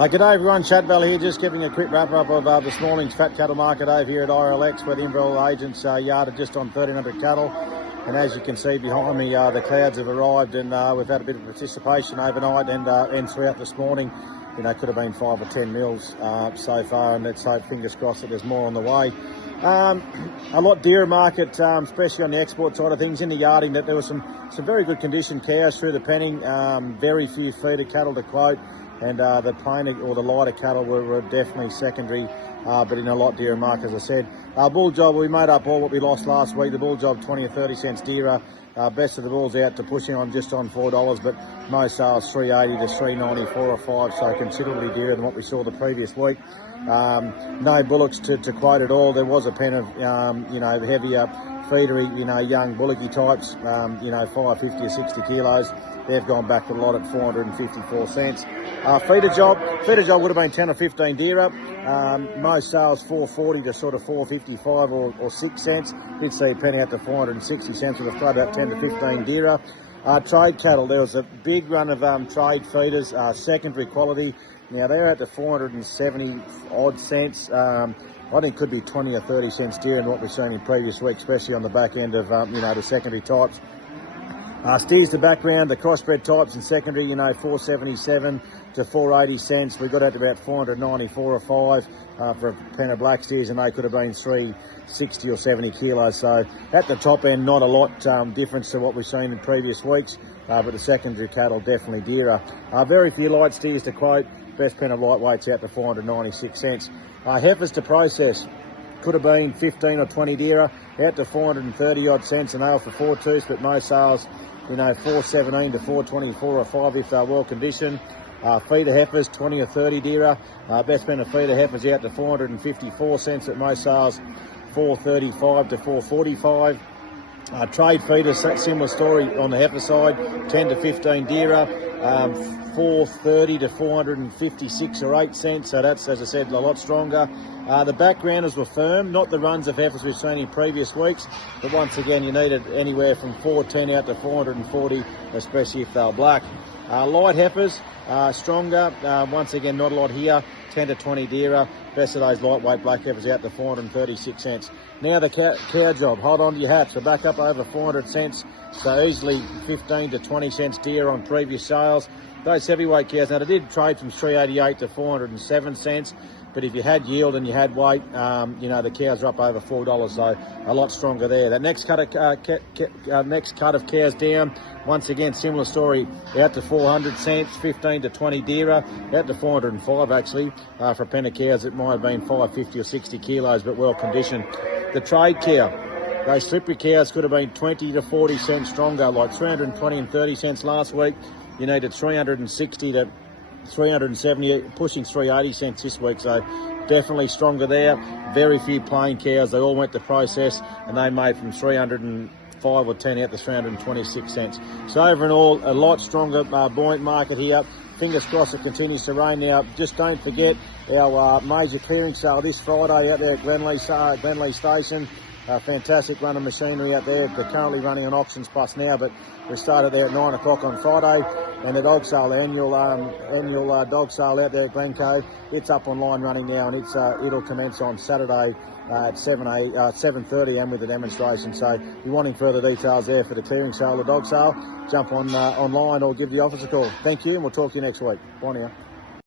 G'day everyone, Chad Valley here, just giving a quick wrap up of this morning's fat cattle market over here at ILX, where the Inverell agents yarded just on 1,300 cattle. And as you can see behind me, the clouds have arrived, and we've had a bit of participation overnight and throughout this morning. You know, could have been 5 or 10 mils so far, and let's hope, fingers crossed, that there's more on the way. A lot dearer market, especially on the export side of things. In the yarding, that there was some very good condition cows through the penning, very few feeder cattle to quote. And the plainer or the lighter cattle were definitely secondary, but in a lot dearer market, as I said. Bull job, we made up all what we lost last week. The bull job 20 or 30 cents dearer. Best of the bulls out to pushing on just on $4, but most sales 380 to 390, 4 or 5, so considerably dearer than what we saw the previous week. No bullocks to quote at all. There was a pen of heavier feedery, young bullocky types, 550 or 60 kilos. They've gone back a lot at 454 cents. Feeder job would have been 10 or 15 dearer. Most sales 440 to sort of 455 or 6 cents. Did see a penny out to 460 cents with a flood about 10 to 15 dearer. Trade cattle, there was a big run of trade feeders, secondary quality. Now they're at the 470 odd cents. I think could be 20 or 30 cents dearer than what we've seen in previous weeks, especially on the back end of the secondary types. Steers the background, the crossbred types in secondary, 477 to 480 cents. We got out to about 494 or 5 for a pen of black steers, and they could have been 360 or 70 kilos. So at the top end, not a lot difference to what we've seen in previous weeks, but the secondary cattle definitely dearer. Very few light steers to quote. Best pen of lightweights out to 496 cents. Heifers to process could have been 15 or 20 dearer, out to 430 odd cents an ale for 4 tooths, but most sales 417 to 424 or 5 if they're well conditioned. Feeder heifers 20 or 30 dearer. Best pen of feeder heifers out to 454 cents at most sales, 435 to 445. Trade feeders, similar story on the heifer side, 10 to 15 dearer. 430 to 456 or 8 cents, so that's, as I said, a lot stronger. The backgrounders were firm, not the runs of heifers we've seen in previous weeks, but once again you needed anywhere from 410 out to 440, especially if they were black. Light heifers, stronger, once again not a lot here, 10 to 20 dearer. Best of those lightweight black heifers out to 436 cents. Now the cow job, hold on to your hats, we're back up over 400 cents, so easily 15 to 20 cents dearer on previous sales. Those heavyweight cows, now they did trade from 388 to 407 cents, but if you had yield and you had weight, the cows are up over $4, so a lot stronger there. That next cut of cows down, once again, similar story, out to 400 cents, 15 to 20 dearer, out to 405 actually, for a pen of cows. It might have been 550 or 60 kilos, but well conditioned. The trade cow, those slippery cows could have been 20 to 40 cents stronger, like 320 and 30 cents last week. You needed 360 to 370, pushing 380 cents this week, so definitely stronger there. Very few plain cows, they all went to process, and they made from 305 or 10 out to 326 cents. So overall, a lot stronger buoyant market here. Fingers crossed it continues to rain. Now, just don't forget our major clearing sale this Friday out there at Glenlee Station. Fantastic run of machinery out there. They're currently running on Auctions Plus now, but we started there at 9 o'clock on Friday. And the dog sale, the annual dog sale out there at Glencoe, it's up online running now, and it'll commence on Saturday at 7:30 and with a demonstration. So if you're wanting further details there for the clearing sale, the dog sale, jump on online or give the office a call. Thank you, and we'll talk to you next week. Bye now.